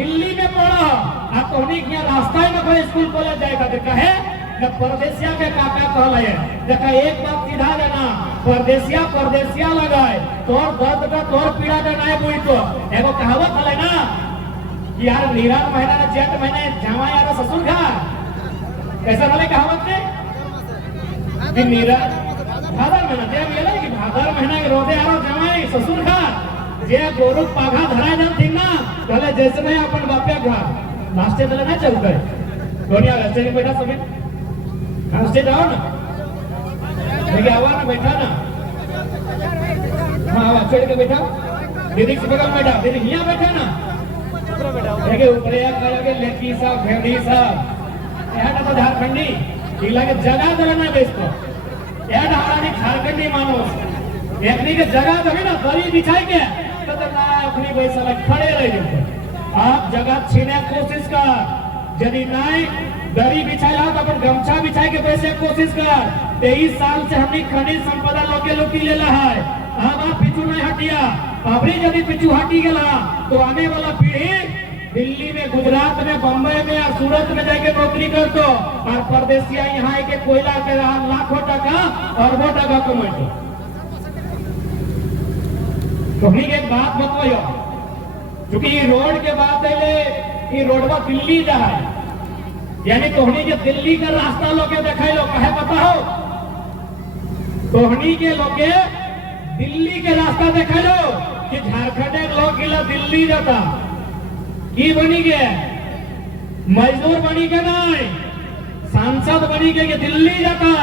दिल्ली में पढ़ा आ तोहनी के रास्ता में कोई स्कूल कॉलेज जाए खातिर कहे न परदेसिया के काका कहले देखा एक बात सीधा लेना परदेसिया लगाए तोर दर्द का तोर पीड़ा का नहीं बुई तो एगो कहावत है ना कि यार नीरान महीना ना जेठ महीने जावा यार ससुर घा कैसा वाले कहावत है कि नीरान भादर महीना जे गेले कि भादर महीना के रोदे यार जावा ससुर घा जे गोरु पाघा धराय न थी ना कहले जैसे नहीं अपन बापे घा नाश्ते चले ना चल गए दुनिया वैसे नहीं बैठा सभी नाश्ते जाओ ना देखिए आवा ना बैठा ना हाँ आवा चढ़ के बैठा दीदी के बगल में बैठा दीदी यहाँ बैठा ना देखिए ऊपर के लेकी साहब भेड़ी साहब यह ना तो झारखंडी इला के जगह जगह ना बेचतो यह हमारी झारखंडी मानो एकनी के जगह जगह ना दरी बिछाई के तो ना अपनी बैसा खड़े रह आप जगह छीने कोशिश कर यदि नहीं दरी बिछाया तो अपन गमछा बिछाई के बैसे कोशिश कर 23 साल से हमनी खनिज संपदा लोके लुटी लेला है हम आप पीछू नहीं हटिया अबरी यदि पीछू हटी गेला तो आने वाला पीढ़ी दिल्ली में गुजरात में बम्बई में और सूरत में जाके नौकरी करतो और परदेसिया यहाँ के कोयला के लाखों टका अरबों टका कमातो तो एक बात बताओ क्योंकि रोड के बाद ये रोडवा दिल्ली जा है यानी तोहनी के दिल्ली का रास्ता लोगे देखाई लो कहे पता हो तोहनी के लोगे दिल्ली के रास्ता देखाई लो कि झारखंड के लोग गिला दिल्ली जाता की बनी के मजदूर बनी के नहीं सांसद बनी के दिल्ली जाता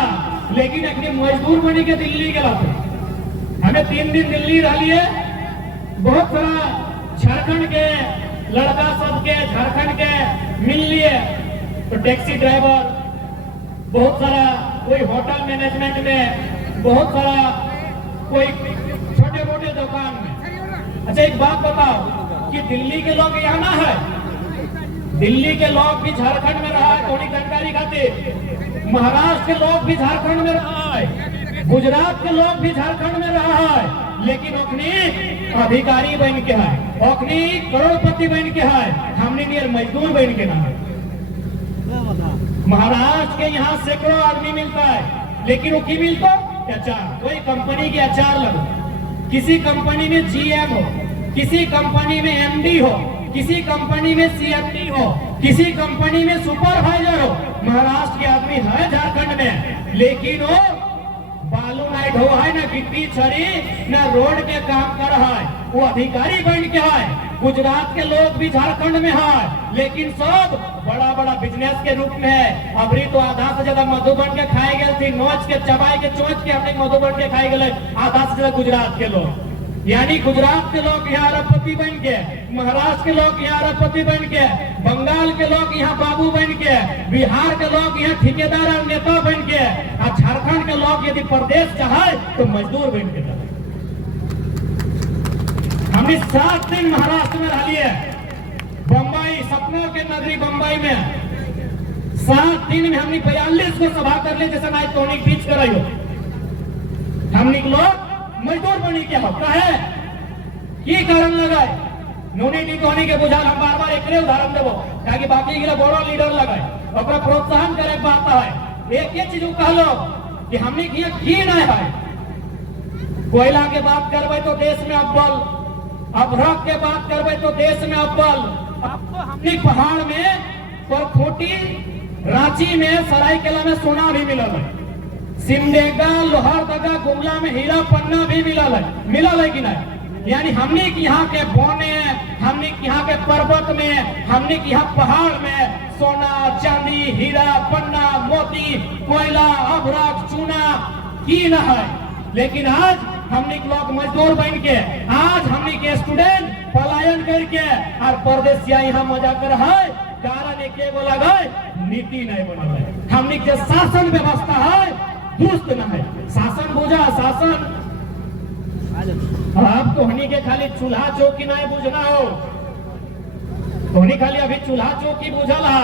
लेकिन अपनी मजदूर बनी के दिल्ली के लाते हमें 3 दिन दिल्ली रह लिए बहुत सारा झारखंड के लड़का सब के झारखंड के मिल लिए तो टैक्सी ड्राइवर बहुत सारा कोई होटल मैनेजमेंट में बहुत सारा कोई छोटे मोटे दुकान में अच्छा एक बात बताओ कि दिल्ली के लोग यहाँ ना है दिल्ली के लोग भी झारखंड में रहा है थोड़ी जानकारी खातिर महाराष्ट्र के लोग भी झारखंड में रहा है गुजरात के लोग भी झारखंड में रहा है लेकिन ओखनी अधिकारी बन के है ओखनी करोड़पति बन के है हमने नियर मजदूर बन के ना है महाराष्ट्र के यहाँ सैकड़ों आदमी मिलता है लेकिन वो की मिलता अचार कोई कंपनी के अचार लगो किसी कंपनी में जीएम हो किसी कंपनी में एमडी हो किसी कंपनी में सीएमडी हो किसी कंपनी में सुपरवाइजर हो महाराष्ट्र के आदमी है झारखंड में लेकिन वो बालू नहीं ढो है ना गिट्टी छड़ी ना रोड के काम कर रहा है वो अधिकारी बन के है गुजरात के लोग भी झारखंड में है लेकिन सब बड़ा बड़ा बिजनेस के रूप में है अबरी तो आधा से ज्यादा मधुबन के खाए गए थी नोच के चबाई के चोच के अपने मधुबन के खाए गए आधा से ज्यादा गुजरात के लोग यानी गुजरात के लोग यहाँ अरबपति बन के महाराष्ट्र के लोग यहाँ अरबपति बन के बंगाल के लोग यहाँ बाबू बन के बिहार के लोग यहाँ ठेकेदार और नेता बन के और झारखंड के लोग यदि प्रदेश चाहे तो मजदूर बन के जाए हमने 7 दिन महाराष्ट्र में रह लिए बम्बई सपनों के नगरी बम्बई में 7 दिन में हमने 42 को सभा कर ले जैसे नाइट टोनिक बीच कराई हो हमने लोग मजदूर बनी क्या होता है ये कारण लगाए नोनी टी के बुझा हम बार-बार एकरे उदाहरण देबो ताकि बाकी के बड़ो लीडर लगाए ओकरा प्रोत्साहन करे बात है एक चीज कह लो कि हमने किया की नहीं है कोयला के बात करबे तो देश में अव्वल अभ्रक के बात करबे तो देश में अव्वल अब तो हमने पहाड़ में परखोटी रांची में सरायकेला में सोना भी मिला है सिमडेगा लोहरदगा गुमला में हीरा पन्ना भी मिला है कि नहीं यानी हमने यहाँ के बोने हमने यहाँ के पर्वत में हमने यहाँ पहाड़ में सोना चांदी हीरा पन्ना मोती कोयला अभ्रक चूना की न है लेकिन आज हमने लोग मजदूर बन के आज हमने के स्टूडेंट पलायन करके और परदेसिया यहाँ मजा कर है कारण एक बोला गए नीति नहीं बना है हमने के शासन व्यवस्था है दुष्ट न है शासन बुझा शासन अब तो हनी के खाली चूल्हा चौकी नहीं बुझना हो तो हनी खाली अभी चूल्हा चौकी बुझल है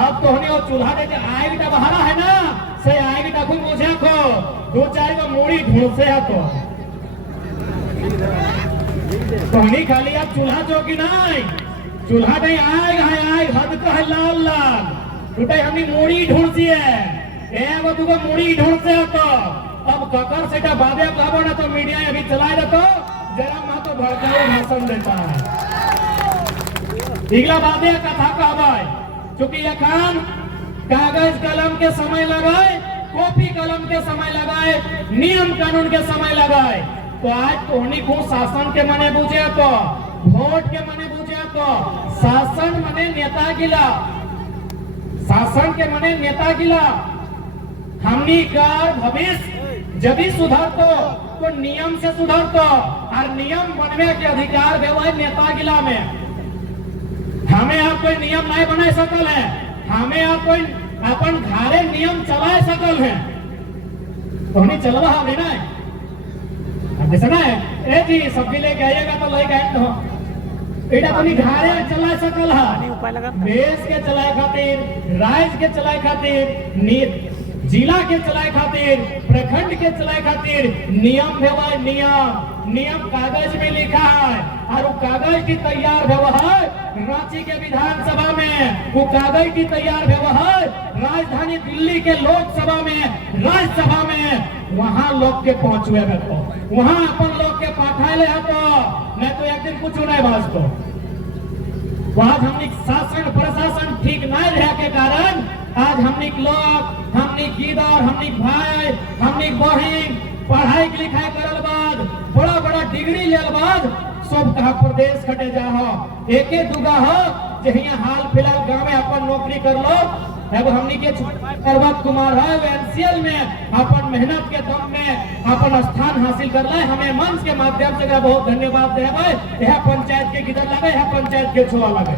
अब तो हनी वो चूल्हा देते आए बेटा बहारा है ना से आए बेटा कोई बुझे को 2-4 का मूड़ी ढूंढसे है तो हनी खाली अब चूल्हा चौकी नहीं चूल्हा नहीं आएगा हद का है लाल लाल टूटे हमनी मूड़ी ढूंढती है एगो दुगो मूड़ी ढूंढते हो तो अब ककर से बादे कहबो ना तो मीडिया अभी चलाए देतो जरा मा तो भड़काऊ भाषण देता है इगला बादे कथा कहबाय क्योंकि ये काम कागज कलम के समय लगाए कॉपी कलम के समय लगाए नियम कानून के समय लगाए तो आज तोहनी को शासन के मने बुझे तो वोट के मने बुझे तो शासन मने नेता गिला शासन के मने नेता गिला हमनी का भविष्य जब ही सुधर तो नियम से सुधर तो और नियम बनने के अधिकार देवा नेता गिला में हमें आप कोई नियम नहीं बना सकल है हमें आप कोई अपन घरे नियम चला सकल है तो नहीं चलवा हमें ना जैसे ना ए जी सब्जी लेके आइएगा तो लेके आए तो एटा अपनी घरे चला सकल है देश के चलाए खातिर राज्य के चलाए खातिर जिला के चलाए खातिर प्रखंड के चलाए खातिर नियम भेवा नियम कागज में लिखा है और वो कागज की तैयार भेवा है रांची के विधानसभा में वो कागज की तैयार भेवा है राजधानी दिल्ली के लोकसभा में राज्यसभा में वहां लोग के पहुंचवे तो वहां अपन लोग के पाठाले है तो मैं तो एक दिन कुछ नहीं बाजतो वहां हमनी शासन प्रशासन ठीक नहीं रहे के कारण आज हमनी लोग हमनी गिदर हमनी भाई हमनी बहन पढ़ाई लिखाई करल बाद बड़ा बड़ा डिग्री लेल बाद सब कहा प्रदेश खटे जा हो एके दुगा हो जहिया हाल फिलहाल गांव में अपन नौकरी कर लो एगो हमनी के पर्वत कुमार है एनसीएल में अपन मेहनत के दम में अपन स्थान हासिल कर ले हमें मंच के माध्यम से बहुत धन्यवाद देबै यह पंचायत के किधर लगे यह पंचायत के छुआ लगे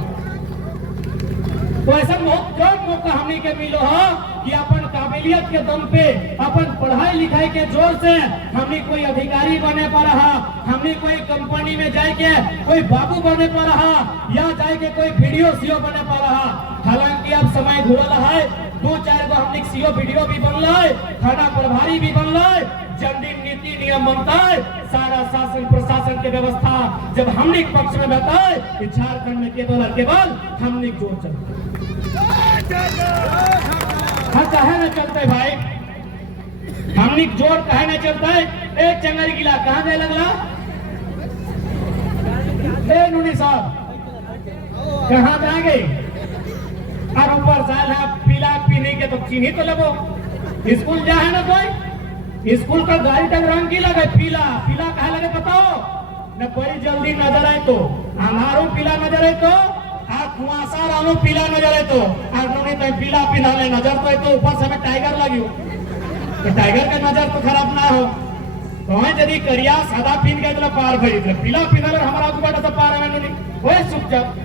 तो ऐसा बहुत कम मौका हमनी के मिलो हो कि अपन काबिलियत के दम पे अपन पढ़ाई लिखाई के जोर से हमनी कोई अधिकारी बने पर रहा हमनी कोई कंपनी में जाके कोई बाबू बने पर रहा या जाके कोई वीडियो सीओ बने पर रहा हालांकि अब समय घुरल है 2-4 गो हमनी सीओ वीडियो भी बनल थाना प्रभारी भी बनल जन्मदिन नीति नियम बनता है सारा शासन प्रशासन के व्यवस्था जब हमनी पक्ष में रहता है झारखंड में केवल हमनी जोर चलता हाँ कहे न चलते भाई हमनी जोर कहे न चलता है ए चंगरी किला कहाँ जाए लगला ए नूनी साहब कहाँ जाएंगे और ऊपर साल है पीला पीने के तो चीनी तो लगो स्कूल जा है ना कोई स्कूल का गाड़ी टंग रंग की लगे पीला पीला कहा लगे बताओ न बड़ी जल्दी नजर आए तो अंधारों पीला नजर आए तो कुआसा रानो पीला नजर आए तो नूनी तो पीला पीना ले नजर तो ऊपर से हमें टाइगर लगी तो टाइगर का नजर तो खराब ना हो तो यदि करिया सादा पीन के पार भरी पीला पीना हमारा पार है नूनी वही सुख जब